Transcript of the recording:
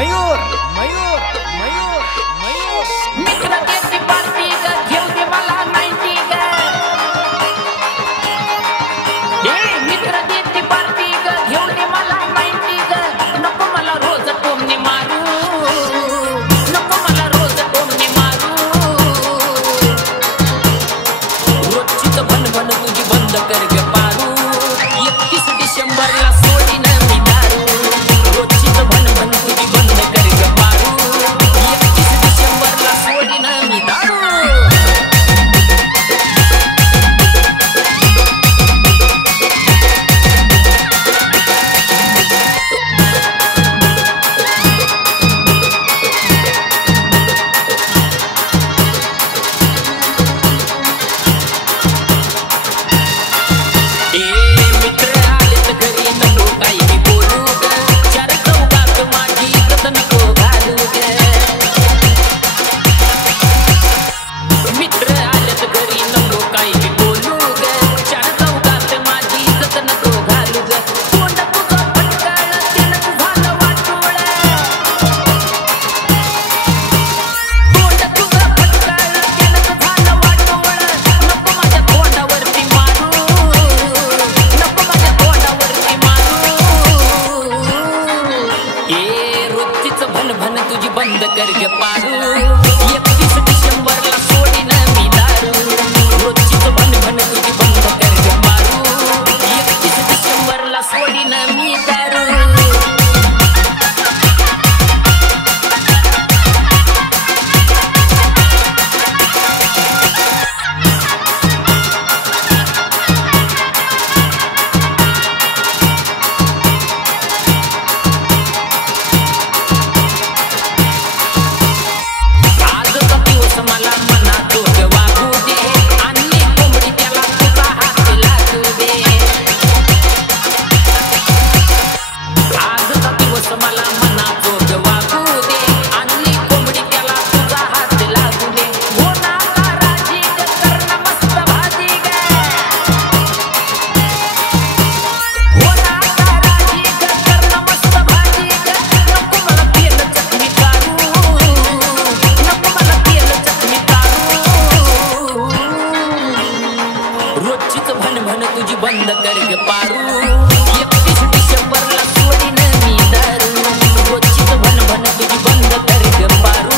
मयूर मयूर मयूर मयूर मित्र देती पार्टी ग घेऊ दे मला 90 ग मित्र देती पार्टी ग घेऊ दे मला 90 ग नको मला रोज टोमने मारू नको मला रोज टोमने मारू रोजची तर भनभन तुझी बंद कर ग पारू 31 डिसेंबरला सोडीन मी दारू रोजची तर भनभन तुझी बंद कर ग पारू 31 डिसेंबरला सोडीन मी दारू बंद कर ग पारू 31 डिसेंबरला सोडीन मी दारू रोजची तो भनभन तुझी बंद कर ग पारू 31 डिसेंबरला सोडीन मी दारू भन तुझी बंद कर ग पारू 31 डिसेंबरला सोडीन मी दारू रोजची भन तुझी बंद कर ग पारू